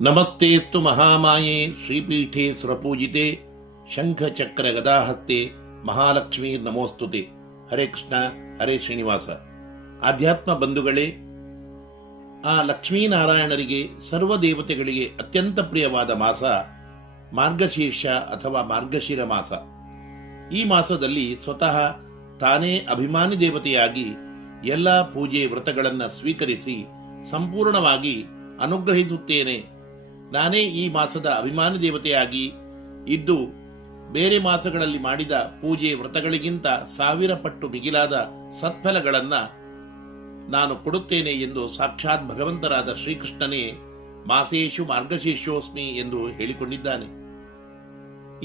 ನಮಸ್ತೆಸ್ತು ಮಹಾಮಾಯೆ ಶ್ರೀಪೀಠೆ ಸುರಪೂಜಿತೆ ಶಂಖಚಕ್ರ ಗದಾಹಸ್ತೆ ಮಹಾಲಕ್ಷ್ಮೀ ನಮೋಸ್ತುತೆ. ಹರೇ ಕೃಷ್ಣ, ಹರೇ ಶ್ರೀನಿವಾಸ. ಆಧ್ಯಾತ್ಮ ಬಂಧುಗಳೇ, ಆ ಲಕ್ಷ್ಮೀನಾರಾಯಣರಿಗೆ, ಸರ್ವ ದೇವತೆಗಳಿಗೆ ಅತ್ಯಂತ ಪ್ರಿಯವಾದ ಮಾಸ ಮಾರ್ಗಶೀರ್ಷ ಅಥವಾ ಮಾರ್ಗಶಿರ ಮಾಸ. ಈ ಮಾಸದಲ್ಲಿ ಸ್ವತಃ ತಾನೇ ಅಭಿಮಾನಿ ದೇವತೆಯಾಗಿ ಎಲ್ಲ ಪೂಜೆ ವ್ರತಗಳನ್ನು ಸ್ವೀಕರಿಸಿ ಸಂಪೂರ್ಣವಾಗಿ ಅನುಗ್ರಹಿಸುತ್ತೇನೆ ನಾನೇ ಈ ಮಾಸದ ಅಭಿಮಾನಿ ದೇವತೆಯಾಗಿ ಇದ್ದು ಬೇರೆ ಮಾಸಗಳಲ್ಲಿ ಮಾಡಿದ ಪೂಜೆ ವ್ರತಗಳಿಗಿಂತ ಸಾವಿರ ಪಟ್ಟು ಮಿಗಿಲಾದ ಸತ್ಫಲಗಳನ್ನ ನಾನು ಕೊಡುತ್ತೇನೆ ಎಂದು ಸಾಕ್ಷಾತ್ ಭಗವಂತರಾದ ಶ್ರೀಕೃಷ್ಣನೇ ಮಾಸೇಶು ಮಾರ್ಗಶೀರ್ಷೋಸ್ಮಿ ಎಂದು ಹೇಳಿಕೊಂಡಿದ್ದಾನೆ.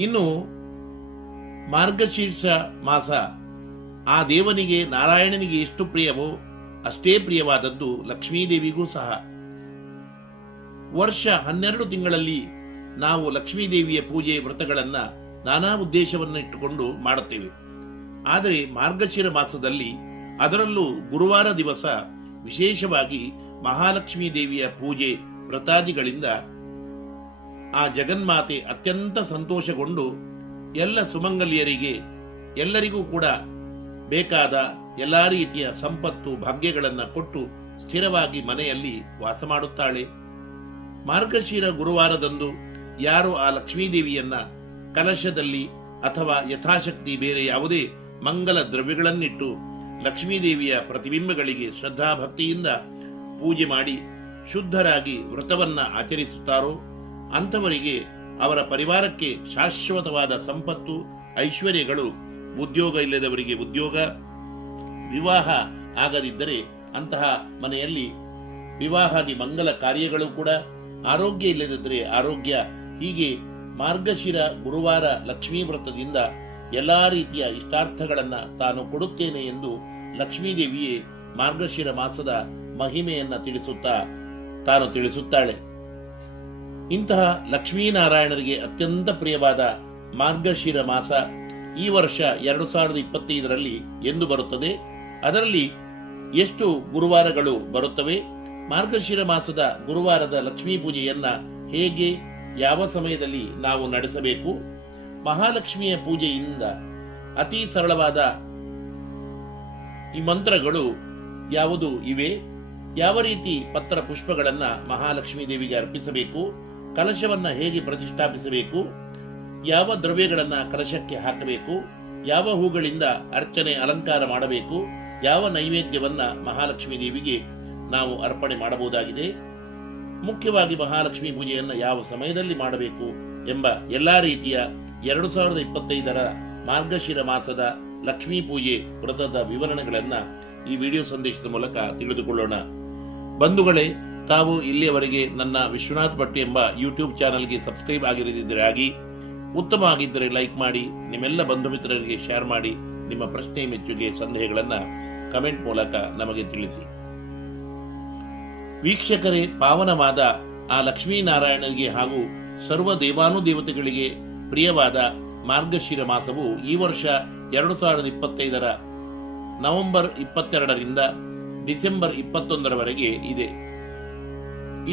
ಇನ್ನು ಮಾರ್ಗಶೀರ್ಷ ಮಾಸ, ಆ ದೇವನಿಗೆ ನಾರಾಯಣನಿಗೆ ಎಷ್ಟು ಪ್ರಿಯವೋ ಅಷ್ಟೇ ಪ್ರಿಯವಾದದ್ದು ಲಕ್ಷ್ಮೀದೇವಿಗೂ ಸಹ. ವರ್ಷ ಹನ್ನೆರಡು ತಿಂಗಳಲ್ಲಿ ನಾವು ಲಕ್ಷ್ಮೀದೇವಿಯ ಪೂಜೆ ವ್ರತಗಳನ್ನ ನಾನಾ ಉದ್ದೇಶವನ್ನು ಇಟ್ಟುಕೊಂಡು ಮಾಡುತ್ತೇವೆ. ಆದರೆ ಮಾರ್ಗಶಿರ ಮಾಸದಲ್ಲಿ ಅದರಲ್ಲೂ ಗುರುವಾರ ದಿವಸ ವಿಶೇಷವಾಗಿ ಮಹಾಲಕ್ಷ್ಮೀ ದೇವಿಯ ಪೂಜೆ ವ್ರತಾದಿಗಳಿಂದ ಆ ಜಗನ್ಮಾತೆ ಅತ್ಯಂತ ಸಂತೋಷಗೊಂಡು ಎಲ್ಲ ಸುಮಂಗಲಿಯರಿಗೆ, ಎಲ್ಲರಿಗೂ ಕೂಡ ಬೇಕಾದ ಎಲ್ಲ ರೀತಿಯ ಸಂಪತ್ತು, ಭಾಗ್ಯಗಳನ್ನು ಕೊಟ್ಟು ಸ್ಥಿರವಾಗಿ ಮನೆಯಲ್ಲಿ ವಾಸ ಮಾಡುತ್ತಾಳೆ. ಮಾರ್ಗಶಿರ ಗುರುವಾರದಂದು ಯಾರು ಆ ಲಕ್ಷ್ಮೀದೇವಿಯನ್ನ ಕಲಶದಲ್ಲಿ ಅಥವಾ ಯಥಾಶಕ್ತಿ ಬೇರೆ ಯಾವುದೇ ಮಂಗಲ ದ್ರವ್ಯಗಳನ್ನಿಟ್ಟು ಲಕ್ಷ್ಮೀದೇವಿಯ ಪ್ರತಿಬಿಂಬಗಳಿಗೆ ಶ್ರದ್ಧಾಭಕ್ತಿಯಿಂದ ಪೂಜೆ ಮಾಡಿ ಶುದ್ಧರಾಗಿ ವ್ರತವನ್ನ ಆಚರಿಸುತ್ತಾರೋ ಅಂಥವರಿಗೆ ಅವರ ಪರಿವಾರಕ್ಕೆ ಶಾಶ್ವತವಾದ ಸಂಪತ್ತು, ಐಶ್ವರ್ಯಗಳು, ಉದ್ಯೋಗ ಇಲ್ಲದವರಿಗೆ ಉದ್ಯೋಗ, ವಿವಾಹ ಆಗದಿದ್ದರೆ ಅಂತಹ ಮನೆಯಲ್ಲಿ ವಿವಾಹಾದಿ ಮಂಗಲ ಕಾರ್ಯಗಳು ಕೂಡ ಆರೋಗ್ಯ ಇಲ್ಲದಿದ್ದರೆ ಆರೋಗ್ಯ ಹೀಗೆ ಮಾರ್ಗಶಿರ ಗುರುವಾರ ಲಕ್ಷ್ಮೀ ವ್ರತದಿಂದ ಎಲ್ಲಾ ರೀತಿಯ ಇಷ್ಟಾರ್ಥಗಳನ್ನ ತಾನು ಕೊಡುತ್ತೇನೆ ಎಂದು ಲಕ್ಷ್ಮೀದೇವಿಯೇ ಮಾರ್ಗಶಿರ ಮಾಸದ ಮಹಿಮೆಯನ್ನ ತಿಳಿಸುತ್ತಾ ತಾನು ತಿಳಿಸುತ್ತಾಳೆ. ಇಂತಹ ಲಕ್ಷ್ಮೀನಾರಾಯಣರಿಗೆ ಅತ್ಯಂತ ಪ್ರಿಯವಾದ ಮಾರ್ಗಶಿರ ಮಾಸ ಈ ವರ್ಷ ಎರಡು ಸಾವಿರದ ಇಪ್ಪತ್ತೈದರಲ್ಲಿ ಎಂದು ಬರುತ್ತದೆ. ಅದರಲ್ಲಿ ಎಷ್ಟು ಗುರುವಾರಗಳು ಬರುತ್ತವೆ? ಮಾರ್ಗಶಿರ ಮಾಸದ ಗುರುವಾರದ ಲಕ್ಷ್ಮೀ ಪೂಜೆಯನ್ನ ಹೇಗೆ, ಯಾವ ಸಮಯದಲ್ಲಿ ನಾವು ನಡೆಸಬೇಕು? ಮಹಾಲಕ್ಷ್ಮಿಯ ಪೂಜೆಯಿಂದ ಅತಿ ಸರಳವಾದ ಈ ಮಂತ್ರಗಳು ಯಾವುದು ಇವೆ? ಯಾವ ರೀತಿ ಪತ್ರ ಪುಷ್ಪಗಳನ್ನ ಮಹಾಲಕ್ಷ್ಮೀ ದೇವಿಗೆ ಅರ್ಪಿಸಬೇಕು? ಕಲಶವನ್ನ ಹೇಗೆ ಪ್ರತಿಷ್ಠಾಪಿಸಬೇಕು? ಯಾವ ದ್ರವ್ಯಗಳನ್ನ ಕಲಶಕ್ಕೆ ಹಾಕಬೇಕು? ಯಾವ ಹೂಗಳಿಂದ ಅರ್ಚನೆ ಅಲಂಕಾರ ಮಾಡಬೇಕು? ಯಾವ ನೈವೇದ್ಯವನ್ನ ಮಹಾಲಕ್ಷ್ಮೀ ದೇವಿಗೆ ನಾವು ಅರ್ಪಣೆ ಮಾಡಬಹುದಾಗಿದೆ. ಮುಖ್ಯವಾಗಿ ಮಹಾಲಕ್ಷ್ಮಿ ಪೂಜೆಯನ್ನು ಯಾವ ಸಮಯದಲ್ಲಿ ಮಾಡಬೇಕು ಎಂಬ ಎಲ್ಲಾ ರೀತಿಯ ಎರಡು ಸಾವಿರದ ಇಪ್ಪತ್ತೈದರ ಮಾರ್ಗಶಿರ ಮಾಸದ ಲಕ್ಷ್ಮೀ ಪೂಜೆ ವ್ರತದ ವಿವರಣೆಗಳನ್ನ ಈ ವಿಡಿಯೋ ಸಂದೇಶದ ಮೂಲಕ ತಿಳಿದುಕೊಳ್ಳೋಣ. ಬಂಧುಗಳೇ, ತಾವು ಇಲ್ಲಿಯವರೆಗೆ ನನ್ನ ವಿಶ್ವನಾಥ್ ಭಟ್ ಎಂಬ ಯೂಟ್ಯೂಬ್ ಚಾನೆಲ್ಗೆ ಸಬ್ಸ್ಕ್ರೈಬ್ ಆಗಿರದಿದ್ದರೆ ಆಗಿ, ಉತ್ತಮ ಆಗಿದ್ದರೆ ಲೈಕ್ ಮಾಡಿ, ನಿಮ್ಮೆಲ್ಲ ಬಂಧು ಮಿತ್ರರಿಗೆ ಶೇರ್ ಮಾಡಿ, ನಿಮ್ಮ ಪ್ರಶ್ನೆ ಮೆಚ್ಚುಗೆ, ಸಂದೇಹಗಳನ್ನ ಕಮೆಂಟ್ ಮೂಲಕ ನಮಗೆ ತಿಳಿಸಿ. ವೀಕ್ಷಕರೇ, ಪಾವನವಾದ ಆ ಲಕ್ಷ್ಮೀನಾರಾಯಣನಿಗೆ ಹಾಗೂ ಸರ್ವ ದೇವಾನುದೇವತೆಗಳಿಗೆ ಪ್ರಿಯವಾದ ಮಾರ್ಗಶಿರ ಮಾಸವು ಈ ವರ್ಷ ಎರಡು ಸಾವಿರದ ಇಪ್ಪತ್ತೈದರ ನವೆಂಬರ್ ಇಪ್ಪತ್ತೆರಡರಿಂದ ಡಿಸೆಂಬರ್ ಇಪ್ಪತ್ತೊಂದರವರೆಗೆ ಇದೆ.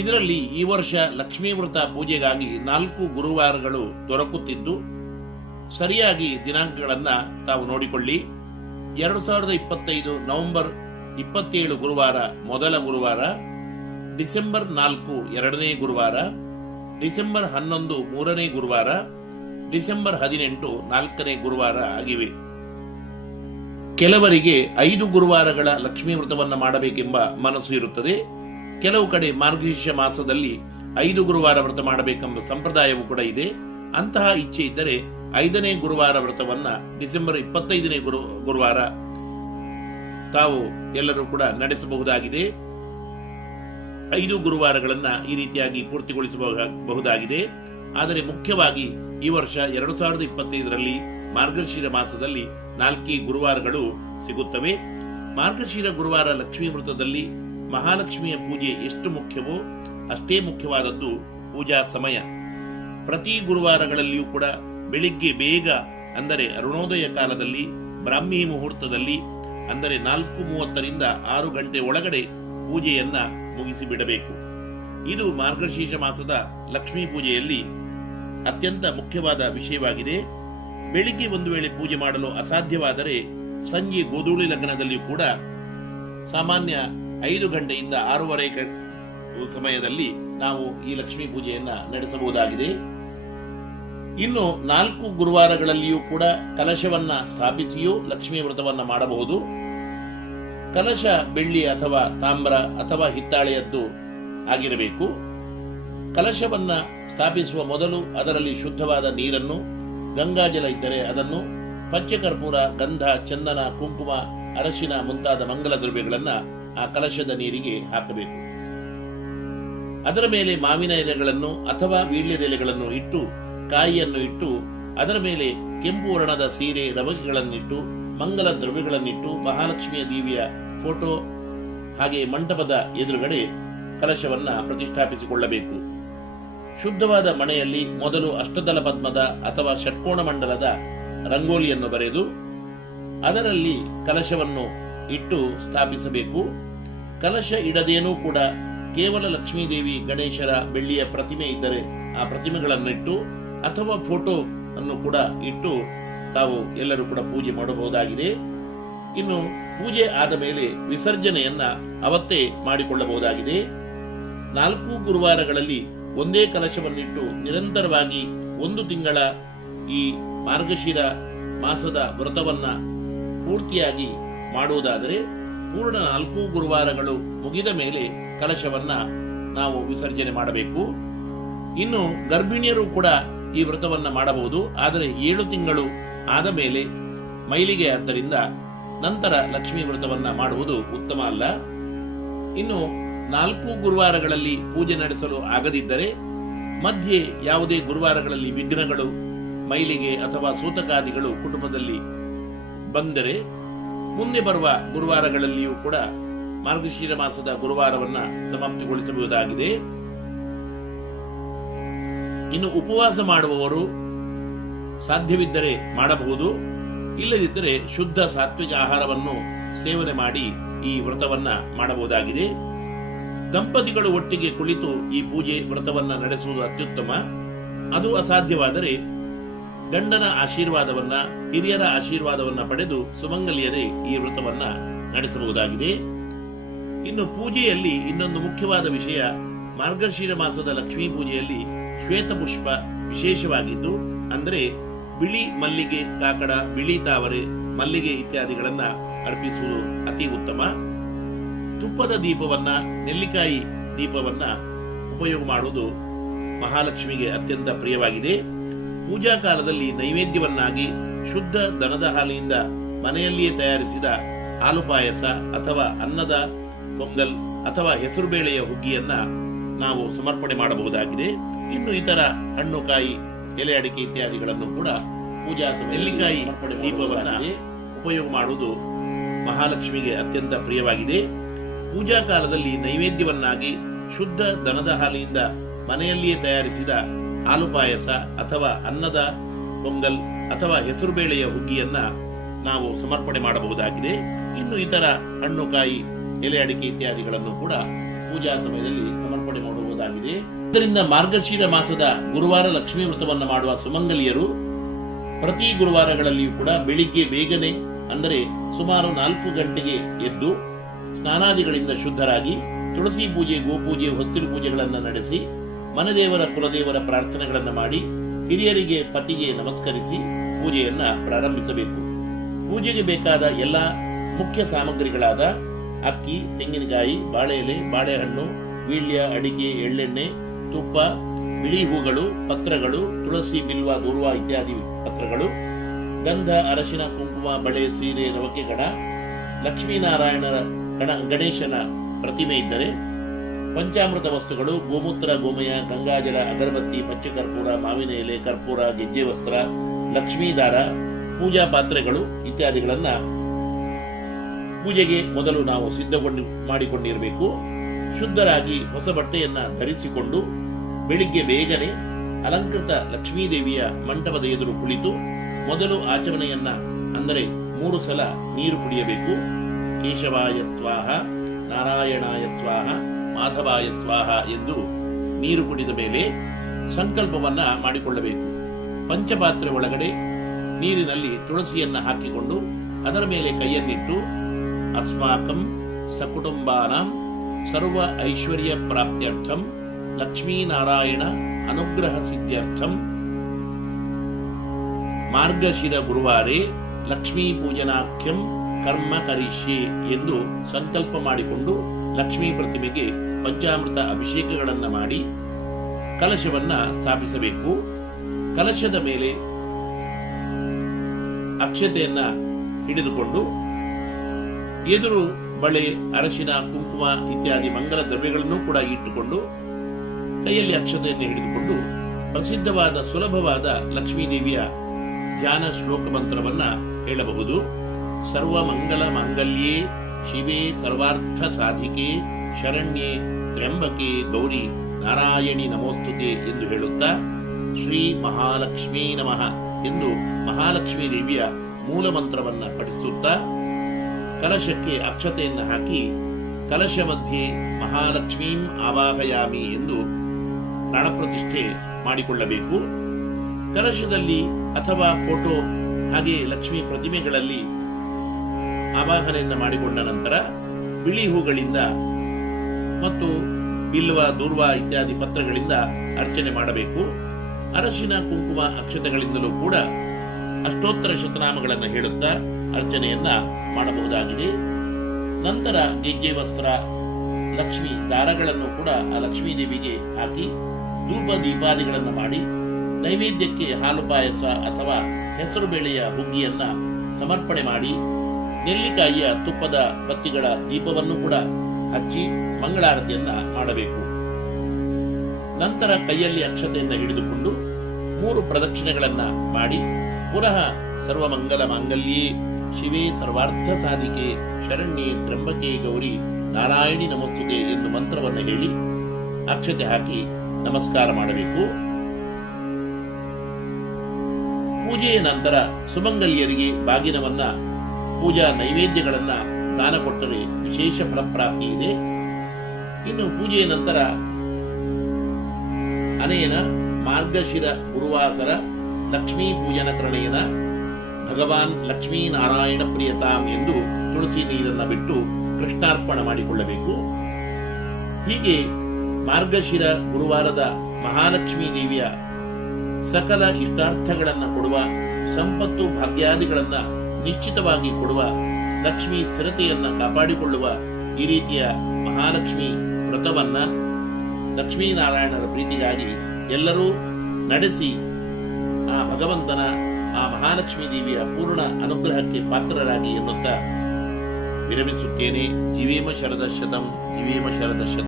ಇದರಲ್ಲಿ ಈ ವರ್ಷ ಲಕ್ಷ್ಮೀ ವ್ರತ ಪೂಜೆಗಾಗಿ ನಾಲ್ಕು ಗುರುವಾರಗಳು ದೊರಕುತ್ತಿದ್ದು, ಸರಿಯಾಗಿ ದಿನಾಂಕಗಳನ್ನು ತಾವು ನೋಡಿಕೊಳ್ಳಿ. ಎರಡು ಸಾವಿರದ ಇಪ್ಪತ್ತೈದು ನವೆಂಬರ್ ಇಪ್ಪತ್ತೇಳು ಗುರುವಾರ ಮೊದಲ ಗುರುವಾರ ಡಿಸೆಂಬರ್ ನಾಲ್ಕು ಎರಡನೇ ಗುರುವಾರ, ಡಿಸೆಂಬರ್ ಹನ್ನೊಂದು ಮೂರನೇ ಗುರುವಾರ, ಡಿಸೆಂಬರ್ ಹದಿನೆಂಟು ನಾಲ್ಕನೇ ಗುರುವಾರ ಆಗಿವೆ. ಕೆಲವರಿಗೆ ಐದು ಗುರುವಾರಗಳ ಲಕ್ಷ್ಮೀ ವ್ರತವನ್ನು ಮಾಡಬೇಕೆಂಬ ಮನಸ್ಸು ಇರುತ್ತದೆ. ಕೆಲವು ಕಡೆ ಮಾರ್ಗಶೀರ್ಷ ಮಾಸದಲ್ಲಿ ಐದು ಗುರುವಾರ ವ್ರತ ಮಾಡಬೇಕೆಂಬ ಸಂಪ್ರದಾಯವೂ ಕೂಡ ಇದೆ. ಅಂತಹ ಇಚ್ಛೆ ಇದ್ದರೆ ಐದನೇ ಗುರುವಾರ ವ್ರತವನ್ನ ಡಿಸೆಂಬರ್ ಇಪ್ಪತ್ತೈದನೇ ಗುರು, ಗುರುವಾರ ತಾವು ಎಲ್ಲರೂ ಕೂಡ ನಡೆಸಬಹುದಾಗಿದೆ. ಐದು ಗುರುವಾರಗಳನ್ನು ಈ ರೀತಿಯಾಗಿ ಪೂರ್ತಿಗೊಳಿಸಬಹುದಾಗಿದೆ. ಆದರೆ ಮುಖ್ಯವಾಗಿ ಈ ವರ್ಷ ಎರಡು ಸಾವಿರದ ಇಪ್ಪತ್ತೈದರಲ್ಲಿ ಮಾರ್ಗಶಿರ ಮಾಸದಲ್ಲಿ ನಾಲ್ಕೇ ಗುರುವಾರಗಳು ಸಿಗುತ್ತವೆ. ಮಾರ್ಗಶಿರ ಗುರುವಾರ ಲಕ್ಷ್ಮೀ ವೃತ್ತದಲ್ಲಿ ಮಹಾಲಕ್ಷ್ಮಿಯ ಪೂಜೆ ಎಷ್ಟು ಮುಖ್ಯವೋ ಅಷ್ಟೇ ಮುಖ್ಯವಾದದ್ದು ಪೂಜಾ ಸಮಯ. ಪ್ರತಿ ಗುರುವಾರಗಳಲ್ಲಿಯೂ ಕೂಡ ಬೆಳಿಗ್ಗೆ ಬೇಗ ಅಂದರೆ ಅರುಣೋದಯ ಕಾಲದಲ್ಲಿ ಬ್ರಾಹ್ಮಿ ಮುಹೂರ್ತದಲ್ಲಿ ಅಂದರೆ ನಾಲ್ಕು ಮೂವತ್ತರಿಂದ ಆರು ಗಂಟೆ ಒಳಗಡೆ ಪೂಜೆಯನ್ನ ಮುಗಿಸಿ ಬಿಡಬೇಕು ಇದು ಮಾರ್ಗಶೀರ್ಷ ಮಾಸದ ಲಕ್ಷ್ಮೀ ಪೂಜೆಯಲ್ಲಿ ಅತ್ಯಂತ ಮುಖ್ಯವಾದ ವಿಷಯವಾಗಿದೆ. ಬೆಳಿಗ್ಗೆ ಒಂದು ವೇಳೆ ಪೂಜೆ ಮಾಡಲು ಅಸಾಧ್ಯವಾದರೆ ಸಂಜೆ ಗೋಧೂಳಿ ಲಗ್ನದಲ್ಲಿಯೂ ಕೂಡ ಸಾಮಾನ್ಯ ಐದು ಗಂಟೆಯಿಂದ ಆರೂವರೆ ಸಮಯದಲ್ಲಿ ನಾವು ಈ ಲಕ್ಷ್ಮೀ ಪೂಜೆಯನ್ನ ನಡೆಸಬಹುದಾಗಿದೆ. ಇನ್ನು ನಾಲ್ಕು ಗುರುವಾರಗಳಲ್ಲಿಯೂ ಕೂಡ ಕಲಶವನ್ನ ಸ್ಥಾಪಿಸಿಯೂ ಲಕ್ಷ್ಮೀ ವ್ರತವನ್ನ ಮಾಡಬಹುದು. ಕಲಶ, ಬೆಳ್ಳಿ ಅಥವಾ ತಾಮ್ರ ಅಥವಾ ಹಿತ್ತಾಳೆಯದ್ದು ಆಗಿರಬೇಕು. ಕಲಶವನ್ನ ಸ್ಥಾಪಿಸುವ ಮೊದಲು ಅದರಲ್ಲಿ ಶುದ್ಧವಾದ ನೀರನ್ನು ಗಂಗಾಜಲ ಇದ್ದರೆ ಅದನ್ನು, ಪಂಚಕರ್ಪೂರ, ಗಂಧ, ಚಂದನ, ಕುಂಕುಮ, ಅರಶಿನ ಮುಂತಾದ ಮಂಗಲ ದ್ರವ್ಯಗಳನ್ನು ಆ ಕಲಶದ ನೀರಿಗೆ ಹಾಕಬೇಕು. ಅದರ ಮೇಲೆ ಮಾವಿನ ಎಲೆಗಳನ್ನು ಅಥವಾ ವೀಳ್ಯದೆಲೆಗಳನ್ನು ಇಟ್ಟು, ಕಾಯಿಯನ್ನು ಇಟ್ಟು, ಅದರ ಮೇಲೆ ಕೆಂಪು ವರ್ಣದ ಸೀರೆ ರವಗೆಗಳನ್ನಿಟ್ಟು ಮಂಗಲ ದ್ರವ್ಯಗಳನ್ನಿಟ್ಟು ಮಹಾಲಕ್ಷ್ಮಿಯ ದೇವಿಯ ಫೋಟೋ ಹಾಗೆ ಮಂಟಪದ ಎದುರುಗಡೆ ಕಲಶವನ್ನ ಪ್ರತಿಷ್ಠಾಪಿಸಿಕೊಳ್ಳಬೇಕು. ಶುದ್ಧವಾದ ಮನೆಯಲ್ಲಿ ಮೊದಲು ಅಷ್ಟದಲ ಪದ್ಮದ ಅಥವಾ ಷಟ್ಕೋಣ ಮಂಡಲದ ರಂಗೋಲಿಯನ್ನು ಬರೆದು ಅದರಲ್ಲಿ ಕಲಶವನ್ನು ಇಟ್ಟು ಸ್ಥಾಪಿಸಬೇಕು. ಕಲಶ ಇಡದೇನೂ ಕೂಡ ಕೇವಲ ಲಕ್ಷ್ಮೀದೇವಿ ಗಣೇಶರ ಬೆಳ್ಳಿಯ ಪ್ರತಿಮೆ ಇದ್ದರೆ ಆ ಪ್ರತಿಮೆಗಳನ್ನಿಟ್ಟು ಅಥವಾ ಫೋಟೋ ಅನ್ನು ಕೂಡ ಇಟ್ಟು ತಾವು ಎಲ್ಲರೂ ಕೂಡ ಪೂಜೆ ಮಾಡಬಹುದಾಗಿದೆ. ಇನ್ನು ಪೂಜೆ ಆದ ಮೇಲೆ ವಿಸರ್ಜನೆಯನ್ನ ಅವತ್ತೇ ಮಾಡಿಕೊಳ್ಳಬಹುದಾಗಿದೆ. ನಾಲ್ಕು ಗುರುವಾರಗಳಲ್ಲಿ ಒಂದೇ ಕಲಶವನ್ನಿಟ್ಟು ನಿರಂತರವಾಗಿ ಒಂದು ತಿಂಗಳ ಈ ಮಾರ್ಗಶಿರ ಮಾಸದ ವ್ರತವನ್ನ ಪೂರ್ತಿಯಾಗಿ ಮಾಡುವುದಾದರೆ ಪೂರ್ಣ ನಾಲ್ಕು ಗುರುವಾರಗಳು ಮುಗಿದ ಮೇಲೆ ಕಲಶವನ್ನ ನಾವು ವಿಸರ್ಜನೆ ಮಾಡಬೇಕು. ಇನ್ನು ಗರ್ಭಿಣಿಯರು ಕೂಡ ಈ ವ್ರತವನ್ನ ಮಾಡಬಹುದು. ಆದರೆ ಏಳು ತಿಂಗಳು ಆದ ಮೇಲೆ ಮೈಲಿಗೆ ಆದ್ದರಿಂದ ನಂತರ ಲಕ್ಷ್ಮೀ ವ್ರತವನ್ನ ಮಾಡುವುದು ಉತ್ತಮ ಅಲ್ಲ. ಇನ್ನು ನಾಲ್ಕು ಗುರುವಾರಗಳಲ್ಲಿ ಪೂಜೆ ನಡೆಸಲು ಆಗದಿದ್ದರೆ ಮಧ್ಯೆ ಯಾವುದೇ ಗುರುವಾರಗಳಲ್ಲಿ ವಿಘ್ನಗಳು, ಮೈಲಿಗೆ ಅಥವಾ ಸೂತಕಾದಿಗಳು ಕುಟುಂಬದಲ್ಲಿ ಬಂದರೆ ಮುಂದೆ ಬರುವ ಗುರುವಾರಗಳಲ್ಲಿಯೂ ಕೂಡ ಮಾರ್ಗಶೀರ ಮಾಸದ ಗುರುವಾರವನ್ನ ಸಮಾಪ್ತಿಗೊಳಿಸಬಹುದಾಗಿದೆ. ಇನ್ನು ಉಪವಾಸ ಮಾಡುವವರು ಸಾಧ್ಯವಿದ್ದರೆ ಮಾಡಬಹುದು, ಇಲ್ಲದಿದ್ದರೆ ಶುದ್ಧ ಸಾತ್ವಿಕ ಆಹಾರವನ್ನು ಸೇವನೆ ಮಾಡಿ ಈ ವ್ರತವನ್ನ ಮಾಡಬಹುದಾಗಿದೆ. ದಂಪತಿಗಳು ಒಟ್ಟಿಗೆ ಕುಳಿತು ಈ ಪೂಜೆ ವ್ರತವನ್ನ ನಡೆಸುವುದು ಅತ್ಯುತ್ತಮ. ಅದು ಅಸಾಧ್ಯವಾದರೆ ಗಂಡನ ಆಶೀರ್ವಾದವನ್ನ, ಹಿರಿಯರ ಆಶೀರ್ವಾದವನ್ನ ಪಡೆದು ಸುಮಂಗಲಿಯರೇ ಈ ವ್ರತವನ್ನ ನಡೆಸಬಹುದಾಗಿದೆ. ಇನ್ನು ಪೂಜೆಯಲ್ಲಿ ಇನ್ನೊಂದು ಮುಖ್ಯವಾದ ವಿಷಯ, ಮಾರ್ಗಶೀರ ಮಾಸದ ಲಕ್ಷ್ಮೀ ಪೂಜೆಯಲ್ಲಿ ಶ್ವೇತ ಪುಷ್ಪ ವಿಶೇಷವಾಗಿದ್ದು, ಅಂದರೆ ಬಿಳಿ ಮಲ್ಲಿಗೆ ಕಾಕಡ, ಬಿಳಿ ತಾವರೆ, ಮಲ್ಲಿಗೆ ಇತ್ಯಾದಿಗಳನ್ನ ಅರ್ಪಿಸುವುದು ಅತಿ ಉತ್ತಮ. ತುಪ್ಪದ ದೀಪವನ್ನ, ನೆಲ್ಲಿಕಾಯಿ ದೀಪವನ್ನ ಉಪಯೋಗ ಮಾಡುವುದು ಮಹಾಲಕ್ಷ್ಮಿಗೆ ಅತ್ಯಂತ ಪ್ರಿಯವಾಗಿದೆ. ಪೂಜಾ ಕಾಲದಲ್ಲಿ ನೈವೇದ್ಯವನ್ನಾಗಿ ಶುದ್ಧ ದನದ ಹಾಲಿನಿಂದ ಮನೆಯಲ್ಲಿಯೇ ತಯಾರಿಸಿದ ಹಾಲು ಪಾಯಸ ಅಥವಾ ಅನ್ನದ ಪೊಂಗಲ್ ಅಥವಾ ಹೆಸರುಬೇಳೆಯ ಹುಗ್ಗಿಯನ್ನ ನಾವು ಸಮರ್ಪಣೆ ಮಾಡಬಹುದಾಗಿದೆ. ಇನ್ನು ಇತರ ಹಣ್ಣು, ಕಾಯಿ ಎಲೆ ಅಡಿಕೆ ಇತ್ಯಾದಿಗಳನ್ನು ಕೂಡ ಪೂಜಾ ನೆಲ್ಲಿಕಾಯಿ ದೀಪವನ್ನ ಉಪಯೋಗ ಮಾಡುವುದು ಮಹಾಲಕ್ಷ್ಮಿಗೆ ಅತ್ಯಂತ ಪ್ರಿಯವಾಗಿದೆ. ಪೂಜಾ ಕಾಲದಲ್ಲಿ ನೈವೇದ್ಯವನ್ನಾಗಿ ಶುದ್ಧ ದನದ ಹಾಲಿಯಿಂದ ಮನೆಯಲ್ಲಿಯೇ ತಯಾರಿಸಿದ ಹಾಲು ಪಾಯಸ ಅಥವಾ ಅನ್ನದ ಪೊಂಗಲ್ ಅಥವಾ ಹೆಸರುಬೇಳೆಯ ಹುಗ್ಗಿಯನ್ನ ನಾವು ಸಮರ್ಪಣೆ ಮಾಡಬಹುದಾಗಿದೆ. ಇನ್ನು ಇತರ ಹಣ್ಣು ಕಾಯಿ ಎಲೆ ಅಡಿಕೆ ಇತ್ಯಾದಿಗಳನ್ನು ಕೂಡ ಪೂಜಾ ಸಮಯದಲ್ಲಿ ಸಮರ್ಪಣೆ ಮಾಡಬಹುದಾಗಿದೆ ಇದರಿಂದ ಮಾರ್ಗಶೀರ ಮಾಸದ ಗುರುವಾರ ಲಕ್ಷ್ಮೀ ವ್ರತವನ್ನು ಮಾಡುವ ಸುಮಂಗಲಿಯರು ಪ್ರತಿ ಗುರುವಾರಗಳಲ್ಲಿಯೂ ಕೂಡ ಬೆಳಿಗ್ಗೆ ಬೇಗನೆ, ಅಂದರೆ ಸುಮಾರು ನಾಲ್ಕು ಗಂಟೆಗೆ ಎದ್ದು ಸ್ನಾನಾದಿಗಳಿಂದ ಶುದ್ಧರಾಗಿ ತುಳಸಿ ಪೂಜೆ, ಗೋಪೂಜೆ, ಹೊಸ್ತಿಲು ಪೂಜೆಗಳನ್ನು ನಡೆಸಿ ಮನದೇವರ, ಕುಲದೇವರ ಪ್ರಾರ್ಥನೆಗಳನ್ನು ಮಾಡಿ ಹಿರಿಯರಿಗೆ ಪತಿಗೆ ನಮಸ್ಕರಿಸಿ ಪೂಜೆಯನ್ನ ಪ್ರಾರಂಭಿಸಬೇಕು. ಪೂಜೆಗೆ ಬೇಕಾದ ಎಲ್ಲ ಮುಖ್ಯ ಸಾಮಗ್ರಿಗಳಾದ ಅಕ್ಕಿ, ತೆಂಗಿನಕಾಯಿ ಬಾಳೆ ಎಲೆ ಬಾಳೆಹಣ್ಣು ವೀಳ್ಯ, ಅಡಿಕೆ, ಎಳ್ಳೆಣ್ಣೆ, ತುಪ್ಪ ಬಿಳಿ ಹೂಗಳು ಪತ್ರಗಳು, ತುಳಸಿ, ಬಿಲ್ವ ದೂರ್ವ ಇತ್ಯಾದಿ ಪತ್ರಗಳು, ಗಂಧ, ಅರಶಿನ, ಕುಂಕುಮ, ಬಳೆ, ಸೀರೆ ರವಕೆ ಗಣ, ಲಕ್ಷ್ಮೀನಾರಾಯಣರ ಗಣ, ಗಣೇಶನ ಪ್ರತಿಮೆ ಇದ್ದರೆ ಪಂಚಾಮೃತ ವಸ್ತುಗಳು, ಗೋಮೂತ್ರ, ಗೋಮಯ ಗಂಗಾಜಲ ಅಗರಬತ್ತಿ ಪಚ್ಚಕರ್ಪೂರ ಮಾವಿನ ಎಲೆ, ಕರ್ಪೂರ, ಗೆಜ್ಜೆ ವಸ್ತ್ರ ಲಕ್ಷ್ಮೀದಾರ ಪೂಜಾ ಪಾತ್ರೆಗಳು ಇತ್ಯಾದಿಗಳನ್ನು ಪೂಜೆಗೆ ಮೊದಲು ನಾವು ಸಿದ್ಧಗೊಂಡು ಮಾಡಿಕೊಂಡಿರಬೇಕು. ಶುದ್ಧರಾಗಿ ಹೊಸ ಬಟ್ಟೆಯನ್ನ ಧರಿಸಿಕೊಂಡು ಬೆಳಿಗ್ಗೆ ಬೇಗನೆ ಅಲಂಕೃತ ಲಕ್ಷ್ಮೀದೇವಿಯ ಮಂಟಪದ ಎದುರು ಕುಳಿತು ಮೊದಲು ಆಚರಣೆಯನ್ನ ಅಂದರೆ ಮೂರು ಸಲ ನೀರು ಕುಡಿಯಬೇಕು. ಕೇಶವಾಯ ಸ್ವಾಹ, ನಾರಾಯಣಾಯ ಸ್ವಾಹ, ಮಾಧವಾಯ ಸ್ವಾಹ ಎಂದು ನೀರು ಕುಡಿದ ಮೇಲೆ ಸಂಕಲ್ಪವನ್ನ ಮಾಡಿಕೊಳ್ಳಬೇಕು. ಪಂಚಪಾತ್ರೆ ಒಳಗಡೆ ನೀರಿನಲ್ಲಿ ತುಳಸಿಯನ್ನ ಹಾಕಿಕೊಂಡು ಅದರ ಮೇಲೆ ಕೈಯನ್ನಿಟ್ಟು ಅಸ್ಮಾಕಂ ಸಕುಟುಂಬಾನಾಂ ಸರ್ವ ಐಶ್ವರ್ಯ ಪ್ರಾಪ್ತ್ಯರ್ಥಂ ಲಕ್ಷ್ಮೀನಾರಾಯಣ ಅನುಗ್ರಹ ಸಿದ್ಧ್ಯರ್ಥಂ. ಮಾರ್ಗಶಿರ ಗುರುವಾರೇ ಲಕ್ಷ್ಮೀ ಪೂಜನಾಖ್ಯಂ ಕರ್ಮ ಕರಿಷ್ಯೆ ಎಂದು ಸಂಕಲ್ಪ ಮಾಡಿಕೊಂಡು ಲಕ್ಷ್ಮೀ ಪ್ರತಿಮೆಗೆ ಪಂಚಾಮೃತ ಅಭಿಷೇಕಗಳನ್ನು ಮಾಡಿ ಕಲಶವನ್ನ ಸ್ಥಾಪಿಸಬೇಕು. ಕಲಶದ ಮೇಲೆ ಅಕ್ಷತೆಯನ್ನ ಹಿಡಿದುಕೊಂಡು ಎದುರು ಬಳೆ ಅರಶಿನ ಕುಂಕುಮ ಇತ್ಯಾದಿ ಮಂಗಲ ದ್ರವ್ಯಗಳನ್ನು ಕೂಡ ಇಟ್ಟುಕೊಂಡು ಕೈಯಲ್ಲಿ ಅಕ್ಷತೆಯನ್ನು ಹಿಡಿದುಕೊಂಡು ಪ್ರಸಿದ್ಧವಾದ ಸುಲಭವಾದ ಲಕ್ಷ್ಮೀದೇವಿಯ ಧ್ಯಾನ ಶ್ಲೋಕ ಮಂತ್ರವನ್ನ ಹೇಳಬಹುದು. ಸರ್ವ ಮಂಗಲ ಮಾಂಗಲ್ಯೇ ಶಿವೆ ಸರ್ವಾರ್ಥ ಸಾಧಿಕೆ ಶರಣ್ಯೆ ತ್ರ್ಯಂಬಕೆ ಗೌರಿ ನಾರಾಯಣಿ ನಮೋಸ್ತುತೆ ಎಂದು ಹೇಳುತ್ತಾ ಶ್ರೀ ಮಹಾಲಕ್ಷ್ಮೀ ನಮಃ ಎಂದು ಮಹಾಲಕ್ಷ್ಮೀ ದೇವಿಯ ಮೂಲ ಮಂತ್ರವನ್ನು ಪಠಿಸುತ್ತಾ ಕಲಶಕ್ಕೆ ಅಕ್ಷತೆಯನ್ನು ಹಾಕಿ ಕಲಶ ಮಧ್ಯೆ ಮಹಾಲಕ್ಷ್ಮೀಂ ಆವಾಹಯಾಮಿ ಎಂದು ಪ್ರಾಣಪ್ರತಿಷ್ಠೆ ಮಾಡಿಕೊಳ್ಳಬೇಕು. ಕಲಶದಲ್ಲಿ ಅಥವಾ ಫೋಟೋ ಹಾಗೆ ಲಕ್ಷ್ಮಿ ಪ್ರತಿಮೆಗಳಲ್ಲಿ ಆವಾಹನೆಯನ್ನು ಮಾಡಿಕೊಂಡ ನಂತರ ಬಿಳಿ ಹೂಗಳಿಂದ ಮತ್ತು ಬಿಲ್ವ, ದೂರ್ವ ಇತ್ಯಾದಿ ಪತ್ರಗಳಿಂದ ಅರ್ಚನೆ ಮಾಡಬೇಕು. ಅರಶಿನ, ಕುಂಕುಮ ಅಕ್ಷತೆಗಳಿಂದಲೂ ಕೂಡ ಅಷ್ಟೋತ್ತರ ಶತನಾಮಗಳನ್ನು ಹೇಳುತ್ತಾ ಅರ್ಚನೆಯನ್ನ ಮಾಡಬಹುದಾಗಿದೆ. ನಂತರ ಗೆಜ್ಜೆ ವಸ್ತ್ರ ಲಕ್ಷ್ಮಿ ದಾರಗಳನ್ನು ಕೂಡ ಆ ಲಕ್ಷ್ಮೀ ದೇವಿಗೆ ಹಾಕಿ ಧೂಪ ದೀಪಾದಿಗಳನ್ನು ಮಾಡಿ ನೈವೇದ್ಯಕ್ಕೆ ಹಾಲು ಪಾಯಸ ಅಥವಾ ಹೆಸರು ಬೇಳೆಯ ಹುಗ್ಗಿಯನ್ನ ಸಮರ್ಪಣೆ ಮಾಡಿ ನೆಲ್ಲಿಕಾಯಿಯ ತುಪ್ಪದ ಬತ್ತಿಗಳ ದೀಪವನ್ನು ಕೂಡ ಹಚ್ಚಿ ಮಂಗಳಾರತಿಯನ್ನ ಮಾಡಬೇಕು. ನಂತರ ಕೈಯಲ್ಲಿ ಅಕ್ಷತೆಯನ್ನ ಹಿಡಿದುಕೊಂಡು ಮೂರು ಪ್ರದಕ್ಷಿಣೆಗಳನ್ನ ಮಾಡಿ ಪುನಃ ಸರ್ವಮಂಗಲ ಮಾಂಗಲ್ಯೇ, ಶಿವೇ ಸರ್ವಾರ್ಥ ಸಾಧಿಕೆ. ಶರಣ್ಯೆ ತ್ರಂಬಕೆ ಗೌರಿ ನಾರಾಯಣಿ ನಮಸ್ತುತೆ ಎಂದು ಮಂತ್ರವನ್ನು ಹೇಳಿ ಅಕ್ಷತೆ ಹಾಕಿ ನಮಸ್ಕಾರ ಮಾಡಬೇಕು. ಪೂಜೆಯ ನಂತರ ಸುಮಂಗಲಿಯರಿಗೆ ಬಾಗಿನವನ್ನ, ಪೂಜಾ ನೈವೇದ್ಯಗಳನ್ನ ದಾನ ಕೊಟ್ಟರೆ ವಿಶೇಷ ಫಲಪ್ರಾಪ್ತಿ ಇದೆ. ಇನ್ನು ಪೂಜೆಯ ನಂತರ ಅನೇನ ಮಾರ್ಗಶಿರ, ಗುರುವಾಸರ, ಲಕ್ಷ್ಮೀ ಪೂಜನ ಕ್ರಣೇನ ಭಗವಾನ್ ಲಕ್ಷ್ಮೀನಾರಾಯಣ ಪ್ರಿಯತಾಂ ಎಂದು ತುಳಸಿ ನೀರನ್ನ ಬಿಟ್ಟು ಕೃಷ್ಣಾರ್ಪಣ ಮಾಡಿಕೊಳ್ಳಬೇಕು. ಹೀಗೆ ಮಾರ್ಗಶಿರ ಗುರುವಾರದ ಮಹಾಲಕ್ಷ್ಮೀ ದೇವಿಯ ಸಕಲ ಇಷ್ಟಾರ್ಥಗಳನ್ನು ಕೊಡುವ, ಸಂಪತ್ತು ಭಾಗ್ಯಾದಿಗಳನ್ನ ನಿಶ್ಚಿತವಾಗಿ ಕೊಡುವ ಲಕ್ಷ್ಮಿ ಸ್ಥಿರತೆಯನ್ನ ಕಾಪಾಡಿಕೊಳ್ಳುವ ಈ ರೀತಿಯ ಮಹಾಲಕ್ಷ್ಮಿ ವ್ರತವನ್ನ ಲಕ್ಷ್ಮೀನಾರಾಯಣರ ಪ್ರೀತಿಗಾಗಿ ಎಲ್ಲರೂ ನಡೆಸಿ ಆ ಭಗವಂತನ ಆ ಮಹಾಲಕ್ಷ್ಮೀ ದೇವಿಯ ಪೂರ್ಣ ಅನುಗ್ರಹಕ್ಕೆ ಪಾತ್ರರಾಗಿ ಎನ್ನುತ್ತಾ ವಿರಮಿಸುತ್ತೇನೆ. ಜೀವೇಮ ಶರದ ಶತಂ ಜೀವೇಮ ಶರದ ಶತಂ